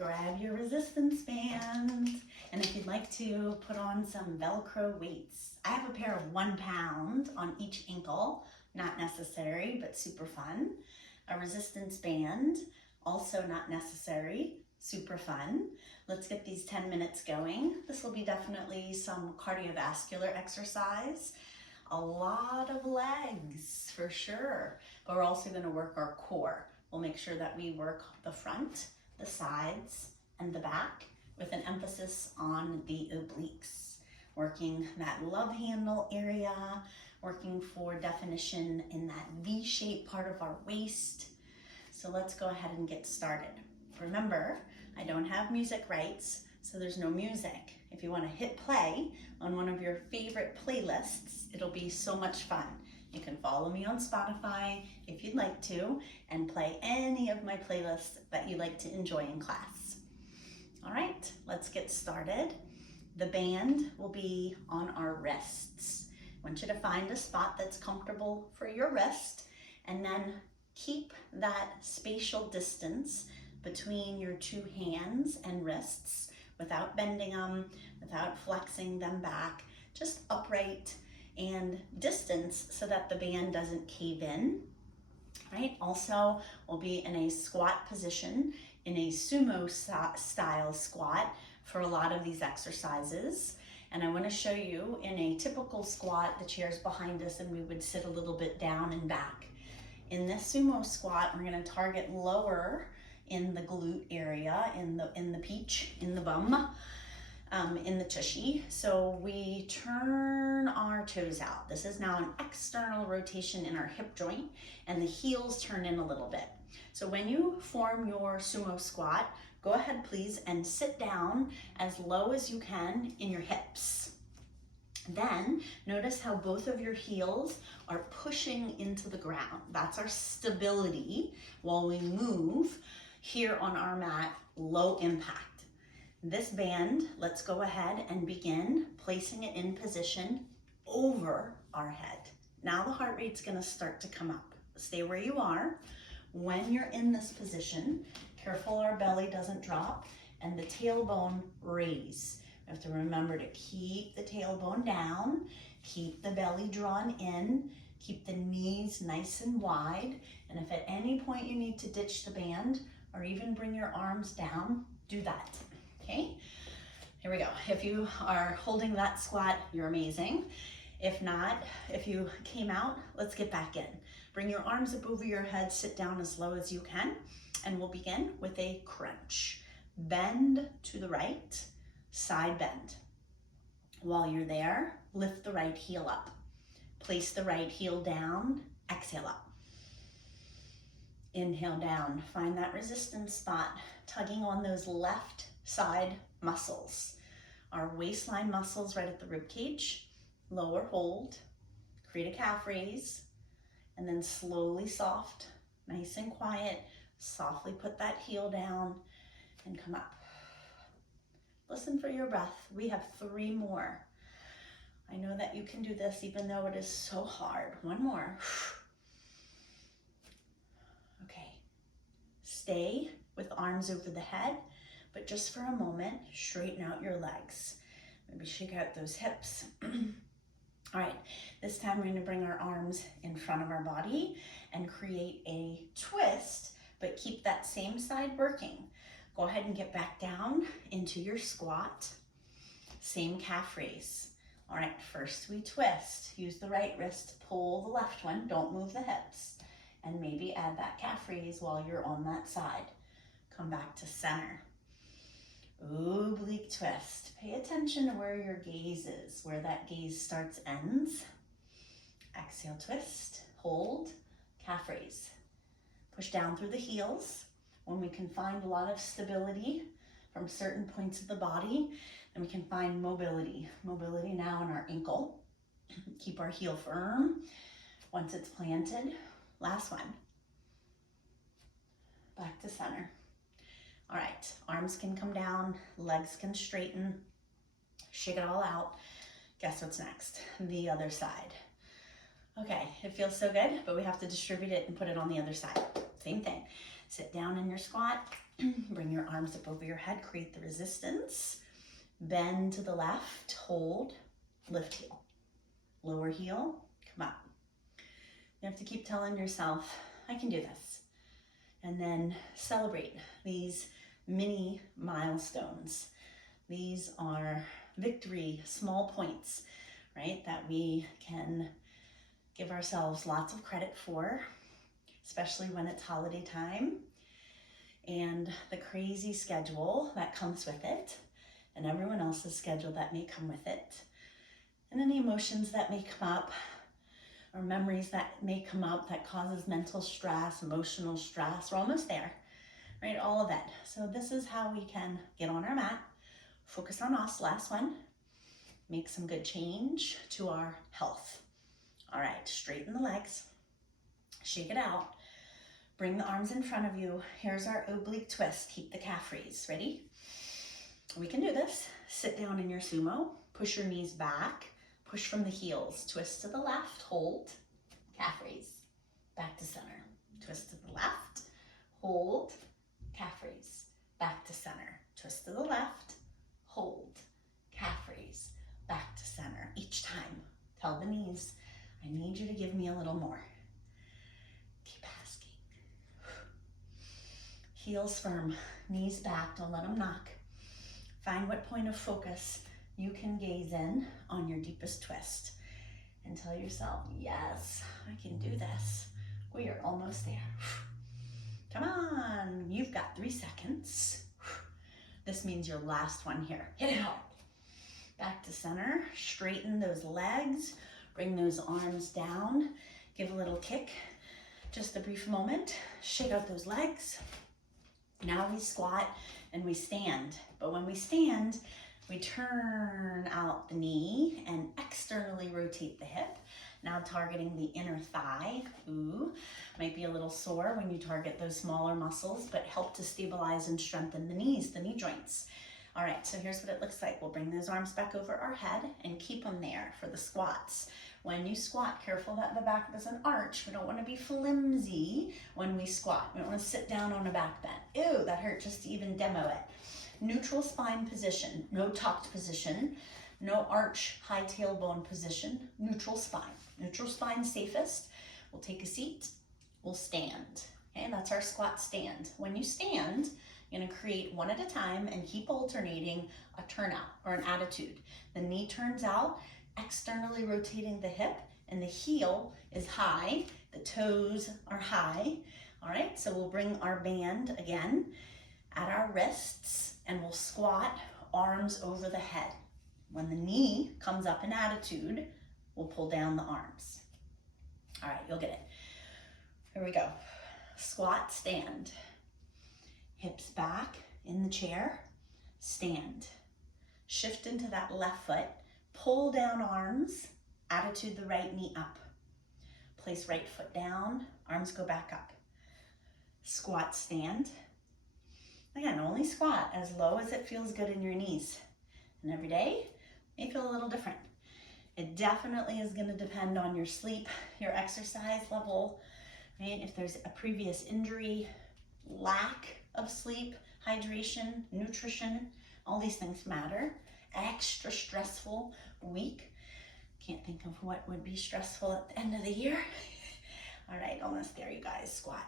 grab your resistance band. And if you'd like to put on some Velcro weights, I have a pair of 1 pound on each ankle, not necessary, but super fun. A resistance band, also not necessary, super fun. Let's get these 10 minutes going. This will be definitely some cardiovascular exercise. A lot of legs for sure, but we're also going to work our core. We'll make sure that we work the front, the sides, and the back with an emphasis on the obliques. Working that love handle area, working for definition in that V-shaped part of our waist. So let's go ahead and get started. Remember, I don't have music rights, so there's no music. If you want to hit play on one of your favorite playlists, it'll be so much fun. You can follow me on Spotify if you'd like to and play any of my playlists that you like to enjoy in class. All right, let's get started. The band will be on our wrists. I want you to find a spot that's comfortable for your wrist and then keep that spatial distance between your two hands and wrists without bending them, without flexing them back, just upright and distance so that the band doesn't cave in, right? Also, we'll be in a squat position, in a sumo style squat for a lot of these exercises. And I want to show you in a typical squat, the chair's behind us and we would sit a little bit down and back. In this sumo squat, we're going to target lower in the glute area, in the peach, in the bum, in the tushy. So we turn our toes out. This is now an external rotation in our hip joint and the heels turn in a little bit. So when you form your sumo squat, go ahead please and sit down as low as you can in your hips. Then notice how both of your heels are pushing into the ground. That's our stability while we move here on our mat, low impact. This band, let's go ahead and begin placing it in position over our head. Now the heart rate's gonna start to come up. Stay where you are. When you're in this position, careful our belly doesn't drop and the tailbone raise. You have to remember to keep the tailbone down, keep the belly drawn in, keep the knees nice and wide. And if at any point you need to ditch the band or even bring your arms down, do that, okay? Here we go. If you are holding that squat, you're amazing. If not, if you came out, let's get back in. Bring your arms up over your head, sit down as low as you can, and we'll begin with a crunch. Bend to the right, side bend. While you're there, lift the right heel up. Place the right heel down, exhale up. Inhale down, find that resistance spot, tugging on those left side muscles. Our waistline muscles right at the rib cage, lower hold, create a calf raise, and then slowly soft, nice and quiet, softly put that heel down and come up. Listen for your breath. We have 3 more. I know that you can do this even though it is so hard. 1 more. Okay. Stay with arms over the head, but just for a moment, straighten out your legs. Maybe shake out those hips. All right, this time we're gonna bring our arms in front of our body and create a twist, but keep that same side working. Go ahead and get back down into your squat. Same calf raise. All right, first we twist. Use the right wrist to pull the left one. Don't move the hips. And maybe add that calf raise while you're on that side. Come back to center. Oblique twist. Pay attention to where your gaze is, where that gaze starts, ends. Exhale, twist, hold, calf raise. Push down through the heels. When we can find a lot of stability from certain points of the body, then we can find mobility. Mobility now in our ankle. Keep our heel firm once it's planted. Last one. Back to center. All right, arms can come down, legs can straighten, shake it all out. Guess what's next? The other side. Okay, it feels so good, but we have to distribute it and put it on the other side. Same thing. Sit down in your squat, bring your arms up over your head, create the resistance. Bend to the left, hold, lift heel. Lower heel, come up. You have to keep telling yourself, I can do this. And then celebrate these mini milestones. These are victory, small points, right? That we can give ourselves lots of credit for, especially when it's holiday time and the crazy schedule that comes with it and everyone else's schedule that may come with it. And any emotions that may come up or memories that may come up that causes mental stress, emotional stress. We're almost there, right? All of it. So this is how we can get on our mat, focus on us, last one, make some good change to our health. All right, straighten the legs, shake it out, bring the arms in front of you. Here's our oblique twist. Keep the calf raised. Ready? We can do this. Sit down in your sumo, push your knees back, push from the heels, twist to the left, hold, calf raise, back to center. Twist to the left, hold, calf raise, back to center. Twist to the left, hold, calf raise, back to center. Each time, tell the knees, I need you to give me a little more. Keep asking. Heels firm, knees back, don't let them knock. Find what point of focus you can gaze in on your deepest twist and tell yourself, yes, I can do this. We are almost there. Come on, you've got 3 seconds. This means your last one here. Hit it hard. Back to center, straighten those legs, bring those arms down, give a little kick, just a brief moment, shake out those legs. Now we squat and we stand, but when we stand, we turn out the knee and externally rotate the hip. Now targeting the inner thigh. Ooh, might be a little sore when you target those smaller muscles, but help to stabilize and strengthen the knees, the knee joints. All right, so here's what it looks like. We'll bring those arms back over our head and keep them there for the squats. When you squat, careful that the back doesn't arch. We don't want to be flimsy when we squat. We don't want to sit down on a back bend. Ew, that hurt just to even demo it. Neutral spine position, no tucked position, no arch, high tailbone position, neutral spine. Neutral spine safest. We'll take a seat, we'll stand. Okay, that's our squat stand. When you stand, you're gonna create one at a time and keep alternating a turnout or an attitude. The knee turns out, externally rotating the hip, and the heel is high, the toes are high. All right, so we'll bring our band again at our wrists and we'll squat, arms over the head. When the knee comes up in attitude, we'll pull down the arms. All right, you'll get it. Here we go. Squat, stand. Hips back in the chair, stand. Shift into that left foot, pull down arms, attitude the right knee up. Place right foot down, arms go back up. Squat, stand. Again, only squat as low as it feels good in your knees. And every day, may feel a little different. It definitely is gonna depend on your sleep, your exercise level, right? If there's a previous injury, lack of sleep, hydration, nutrition, all these things matter. Extra stressful week. Can't think of what would be stressful at the end of the year. All right, almost there, you guys. Squat,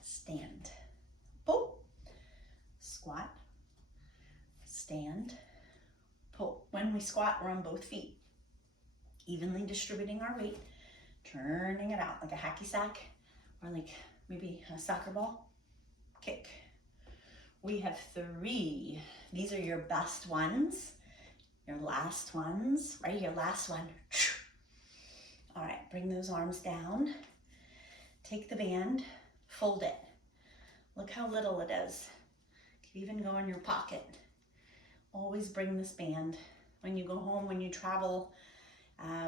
stand, pull, squat, stand, pull. When we squat, we're on both feet, evenly distributing our weight, turning it out like a hacky sack or like maybe a soccer ball. Kick. We have 3. These are your best ones. Your last ones, right here, last one. All right, bring those arms down. Take the band, fold it. Look how little it is. Could even go in your pocket. Always bring this band when you go home, when you travel,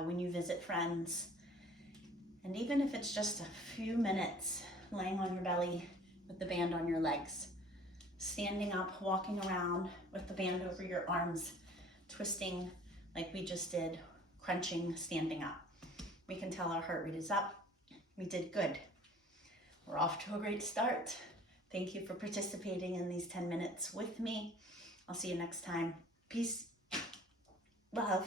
when you visit friends. And even if it's just a few minutes laying on your belly with the band on your legs, standing up, walking around with the band over your arms, twisting like we just did, crunching, standing up. We can tell our heart rate is up. We did good. We're off to a great start. Thank you for participating in these 10 minutes with me. I'll see you next time. Peace, love.